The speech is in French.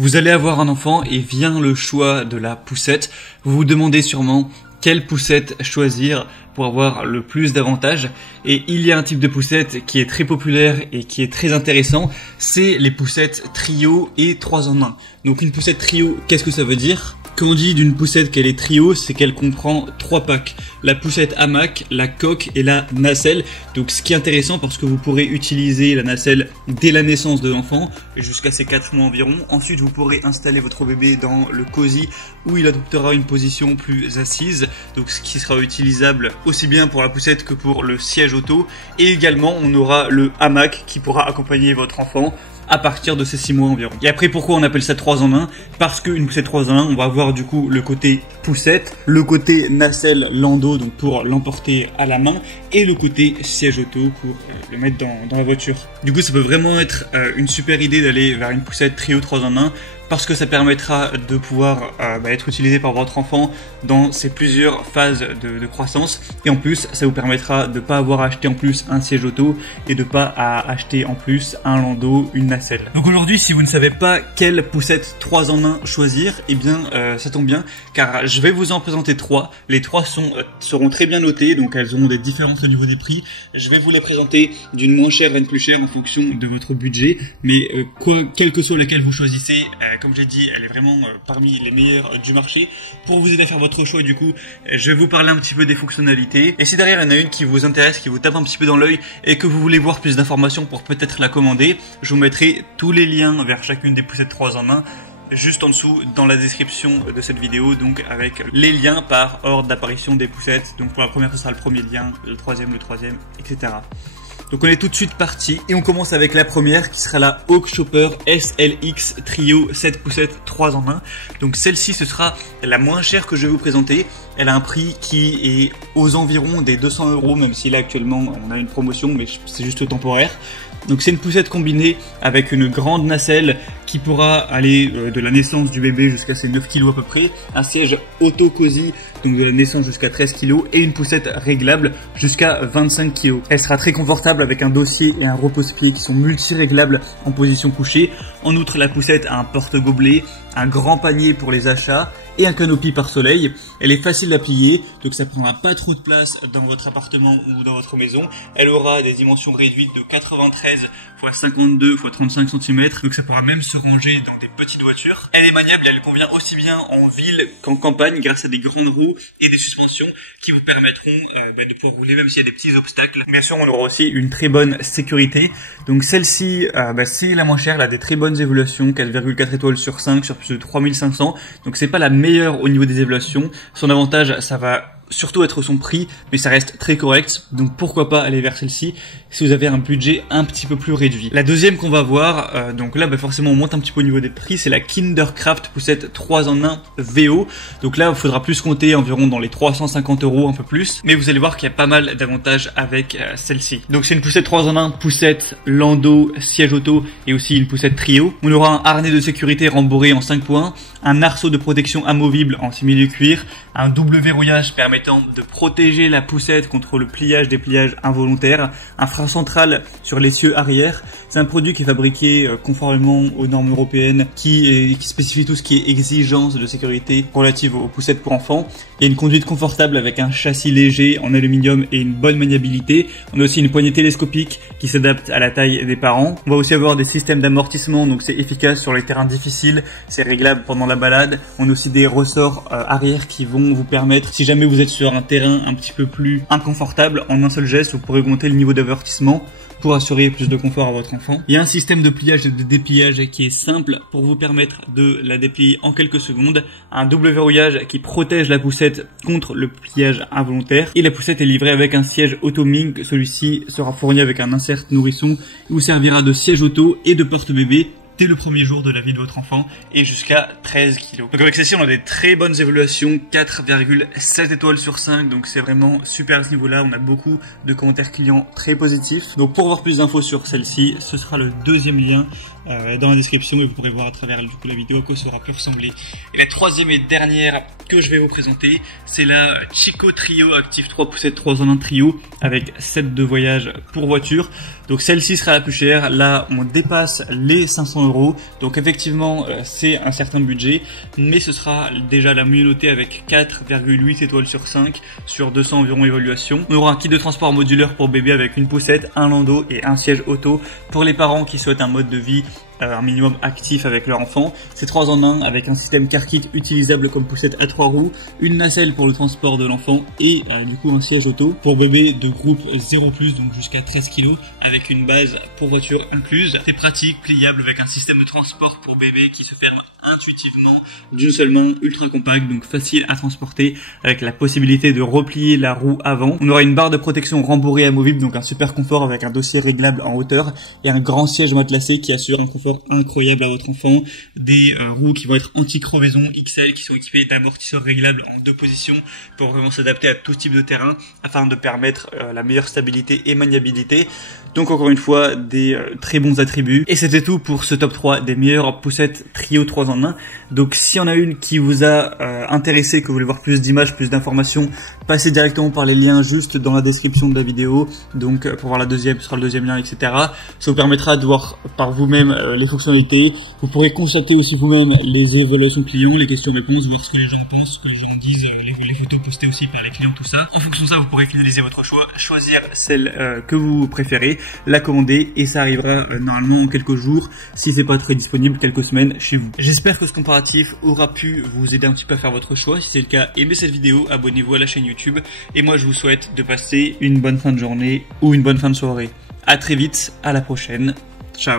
Vous allez avoir un enfant et vient le choix de la poussette. Vous vous demandez sûrement quelle poussette choisir pour avoir le plus d'avantages. Et il y a un type de poussette qui est très populaire et qui est très intéressant, c'est les poussettes trio et 3 en 1. Donc une poussette trio, qu'est-ce que ça veut dire ? Quand on dit d'une poussette qu'elle est trio, c'est qu'elle comprend 3 packs. La poussette hamac, la coque et la nacelle. Donc ce qui est intéressant parce que vous pourrez utiliser la nacelle dès la naissance de l'enfant, jusqu'à ses 4 mois environ. Ensuite vous pourrez installer votre bébé dans le cosy où il adoptera une position plus assise. Donc ce qui sera utilisable aussi bien pour la poussette que pour le siège auto. Et également on aura le hamac qui pourra accompagner votre enfant à partir de ses 6 mois environ. Et après, pourquoi on appelle ça 3 en 1? Parce qu'une poussette 3 en 1, on va avoir du coup le côté poussette, le côté nacelle landau, donc pour l'emporter à la main, et le côté siège auto pour le mettre dans la voiture. Du coup, ça peut vraiment être une super idée d'aller vers une poussette trio 3 en 1, parce que ça permettra de pouvoir être utilisé par votre enfant dans ses plusieurs phases de croissance. Et en plus, ça vous permettra de ne pas avoir à acheter en plus un siège auto et de pas à acheter en plus un landau, une nacelle. Donc aujourd'hui, si vous ne savez pas quelle poussette 3 en 1 choisir, eh bien ça tombe bien, car je vais vous en présenter 3. Les 3 seront très bien notées, donc elles auront des différences au niveau des prix. Je vais vous les présenter d'une moins chère à une plus chère en fonction de votre budget, mais quelle que soit laquelle vous choisissez, comme je l'ai dit, elle est vraiment parmi les meilleures du marché. Pour vous aider à faire votre choix, du coup, je vais vous parler un petit peu des fonctionnalités. Et si derrière il y en a une qui vous intéresse, qui vous tape un petit peu dans l'œil et que vous voulez voir plus d'informations pour peut-être la commander, je vous mettrai tous les liens vers chacune des poussettes 3 en 1 juste en dessous dans la description de cette vidéo, donc avec les liens par ordre d'apparition des poussettes. Donc pour la première, ce sera le premier lien, le troisième, etc. Donc on est tout de suite parti et on commence avec la première qui sera la Hawk Chopper SLX Trio 7 poussettes 3 en 1. Donc celle-ci, ce sera la moins chère que je vais vous présenter. Elle a un prix qui est aux environs des 200 €, même si là actuellement on a une promotion, mais c'est juste temporaire. Donc c'est une poussette combinée avec une grande nacelle qui pourra aller de la naissance du bébé jusqu'à ses 9 kg à peu près, un siège auto-cosy, donc de la naissance jusqu'à 13 kg, et une poussette réglable jusqu'à 25 kg. Elle sera très confortable avec un dossier et un repose-pied qui sont multi-réglables en position couchée. En outre, la poussette a un porte-gobelet, un grand panier pour les achats et un canopy par soleil. Elle est facile à plier, donc ça prendra pas trop de place dans votre appartement ou dans votre maison. Elle aura des dimensions réduites de 93 x 52 x 35 cm, donc ça pourra même se ranger dans des petites voitures. Elle est maniable et elle convient aussi bien en ville qu'en campagne grâce à des grandes roues et des suspensions qui vous permettront de pouvoir rouler même s'il y a des petits obstacles. Bien sûr, on aura aussi une très bonne sécurité. Donc celle-ci, c'est la moins chère, elle a des très bonnes évaluations, 4,4 étoiles sur 5 sur plus de 3500. Donc c'est pas la meilleure au niveau des évaluations. Son avantage, ça va surtout être son prix, mais ça reste très correct, donc pourquoi pas aller vers celle-ci si vous avez un budget un petit peu plus réduit. La deuxième qu'on va voir, donc là forcément on monte un petit peu au niveau des prix, c'est la Kindercraft poussette 3 en 1 VO. Donc là il faudra plus compter environ dans les 350 €, un peu plus, mais vous allez voir qu'il y a pas mal d'avantages avec celle-ci. Donc c'est une poussette 3 en 1, poussette, landau, siège auto et aussi une poussette trio. On aura un harnais de sécurité rembourré en 5 points, un arceau de protection amovible en simili-cuir, un double verrouillage permettant de protéger la poussette contre le pliage, dépliage involontaire, un frein central sur l'essieu arrière. C'est un produit qui est fabriqué conformément aux normes européennes qui spécifie tout ce qui est exigence de sécurité relative aux poussettes pour enfants. Il y a une conduite confortable avec un châssis léger en aluminium et une bonne maniabilité. On a aussi une poignée télescopique qui s'adapte à la taille des parents. On va aussi avoir des systèmes d'amortissement, donc c'est efficace sur les terrains difficiles, c'est réglable pendant la balade. On a aussi des ressorts arrière qui vont vous permettre, si jamais vous êtes sur un terrain un petit peu plus inconfortable, en un seul geste, vous pourrez augmenter le niveau d'avertissement pour assurer plus de confort à votre enfant. Il y a un système de pliage et de dépliage qui est simple pour vous permettre de la déplier en quelques secondes. Un double verrouillage qui protège la poussette contre le pliage involontaire. Et la poussette est livrée avec un siège auto-ming. Celui-ci sera fourni avec un insert nourrisson. Il vous servira de siège auto et de porte-bébé dès le premier jour de la vie de votre enfant et jusqu'à 13 kg. Donc avec celle-ci, on a des très bonnes évaluations, 4,7 étoiles sur 5, donc c'est vraiment super à ce niveau-là. On a beaucoup de commentaires clients très positifs. Donc pour voir plus d'infos sur celle-ci, ce sera le deuxième lien dans la description et vous pourrez voir à travers du coup la vidéo à quoi ça aura pu ressembler. Et la troisième et dernière que je vais vous présenter, c'est la Chico Trio Active 3 poussettes 3 en 1 trio avec set de voyage pour voiture. Donc celle-ci sera la plus chère. Là on dépasse les 500 €. Donc effectivement c'est un certain budget, mais ce sera déjà la mieux notée avec 4,8 étoiles sur 5 sur 200 environ évaluations. On aura un kit de transport modulaire pour bébé avec une poussette, un landau et un siège auto pour les parents qui souhaitent un mode de vie un minimum actif avec leur enfant. C'est 3 en 1 avec un système car kit utilisable comme poussette à 3 roues, une nacelle pour le transport de l'enfant et du coup un siège auto pour bébé de groupe 0+, donc jusqu'à 13 kg avec une base pour voiture incluse. C'est pratique, pliable avec un système de transport pour bébé qui se ferme intuitivement d'une seule main, ultra compact, donc facile à transporter avec la possibilité de replier la roue avant. On aura une barre de protection rembourrée amovible, donc un super confort avec un dossier réglable en hauteur et un grand siège matelassé qui assure un confort incroyable à votre enfant. Des roues qui vont être anti-crevaison XL qui sont équipées d'amortisseurs réglables en 2 positions pour vraiment s'adapter à tout type de terrain afin de permettre la meilleure stabilité et maniabilité. Donc encore une fois des très bons attributs. Et c'était tout pour ce top 3 des meilleures poussettes trio 3 en 1. Donc si on a une qui vous a intéressé, que vous voulez voir plus d'images, plus d'informations, passez directement par les liens juste dans la description de la vidéo. Donc pour voir la deuxième, ce sera le deuxième lien, etc. Ça vous permettra de voir par vous-même les fonctionnalités. Vous pourrez constater aussi vous-même les évaluations clients, les questions-réponses, voir ce que les gens pensent, ce que les gens disent, les photos postées aussi par les clients, tout ça. En fonction de ça, vous pourrez finaliser votre choix, choisir celle que vous préférez, la commander et ça arrivera normalement en quelques jours, si c'est pas très disponible, quelques semaines chez vous. J'espère que ce comparatif aura pu vous aider un petit peu à faire votre choix. Si c'est le cas, aimez cette vidéo, abonnez-vous à la chaîne YouTube et moi je vous souhaite de passer une bonne fin de journée ou une bonne fin de soirée. À très vite, à la prochaine. Ciao.